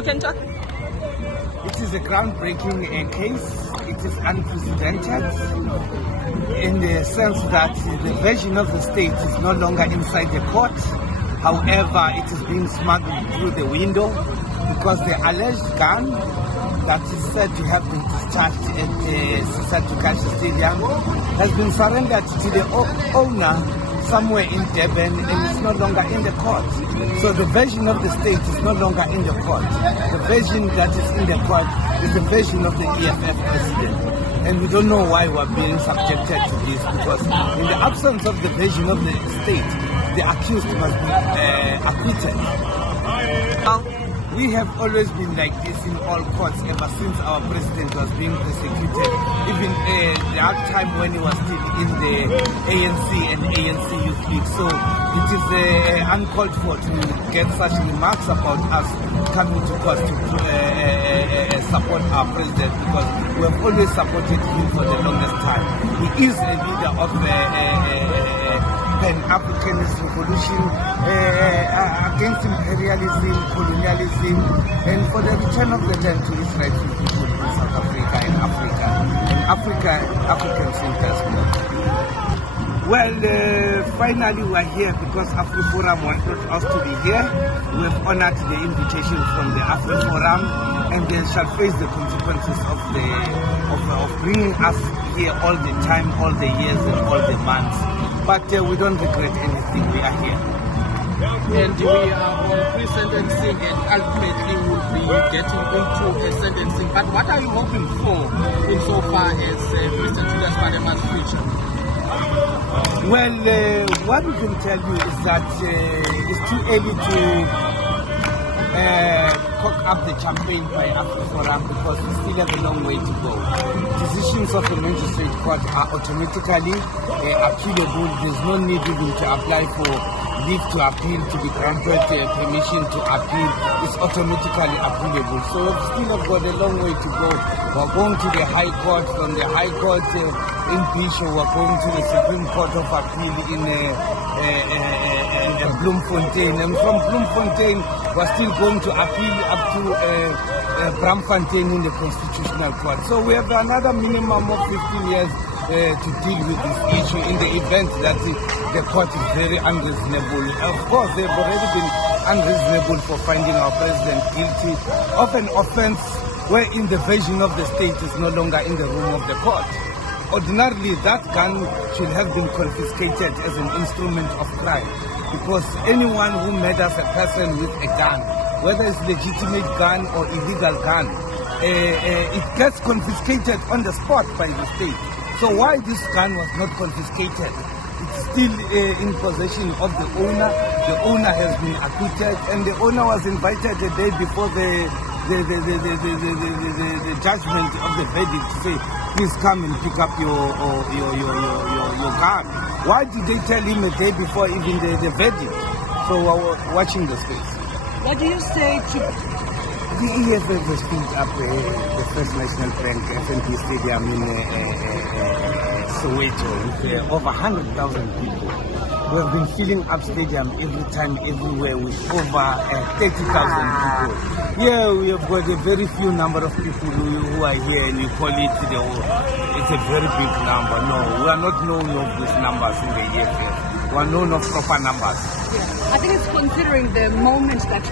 You can talk. It is a groundbreaking case. It is unprecedented in the sense that the version of the state is no longer inside the court. However, it is being smuggled through the window because the alleged gun that is said to have been discharged at the Sisatu Stadium has been surrendered to the owner somewhere in Durban and is no longer in the court. So the version of the state is no longer in the court. The version that is in the court is the version of the EFF president. And we don't know why we're being subjected to this, because in the absence of the version of the state, the accused must be acquitted. We have always been like this in all courts ever since our president was being persecuted. Even that time when he was still in the ANC and ANC Youth League. So it is uncalled for to get such remarks about us coming to court to support our president, because we have always supported him for the longest time. He is a leader of Pan-Africanist revolution against imperialism, colonialism, and for the return of the land to its rightful people in South Africa and African centers. Well, finally we are here because AfriForum wanted us to be here. We have honored the invitation from the AfriForum, and they shall face the consequences of bringing us here all the time, all the years and all the months. But we don't regret anything, we are here. And we are on pre-sentencing and ultimately will be getting into a sentencing. But what are you hoping for insofar as Mr. Julius Malema's future? Well, what we can tell you is that it's too early to cock up the champagne by AfriForum because we still have a long way to go. Decisions of the magistrate court are automatically appealable. There's no need even to apply for leave to appeal, to be granted permission to appeal. It's automatically appealable. So we still have got a long way to go. We're going to the High Court. From the High Court in Bishop, we're going to the Supreme Court of Appeal in Bloemfontein. And from Bloemfontein, we're still going to appeal up to Braamfontein in the Constitutional Court. So we have another minimum of 15 years to deal with this issue in the event that the court is very unreasonable. Of course, they've already been unreasonable for finding our president guilty of an offense wherein the version of the state is no longer in the room of the court. Ordinarily, that gun should have been confiscated as an instrument of crime, because anyone who murders a person with a gun, whether it's legitimate gun or illegal gun, it gets confiscated on the spot by the state. So why this gun was not confiscated? It's still in possession of the owner. The owner has been acquitted, and the owner was invited the day before the judgment of the verdict to say, please come and pick up your gun. Why did they tell him a day before even the verdict? So we're watching the space. What do you say to... The EFF has filled up the First National Bank FNB Stadium in Soweto with over 100,000 people. We have been filling up stadium every time, everywhere, with over 30,000 people. Yeah, we have got a very few number of people who are here, and we call it, it's a very big number. No, we are not known of these numbers in the EFF. We are known of proper numbers. Yeah. I think it's considering the moment that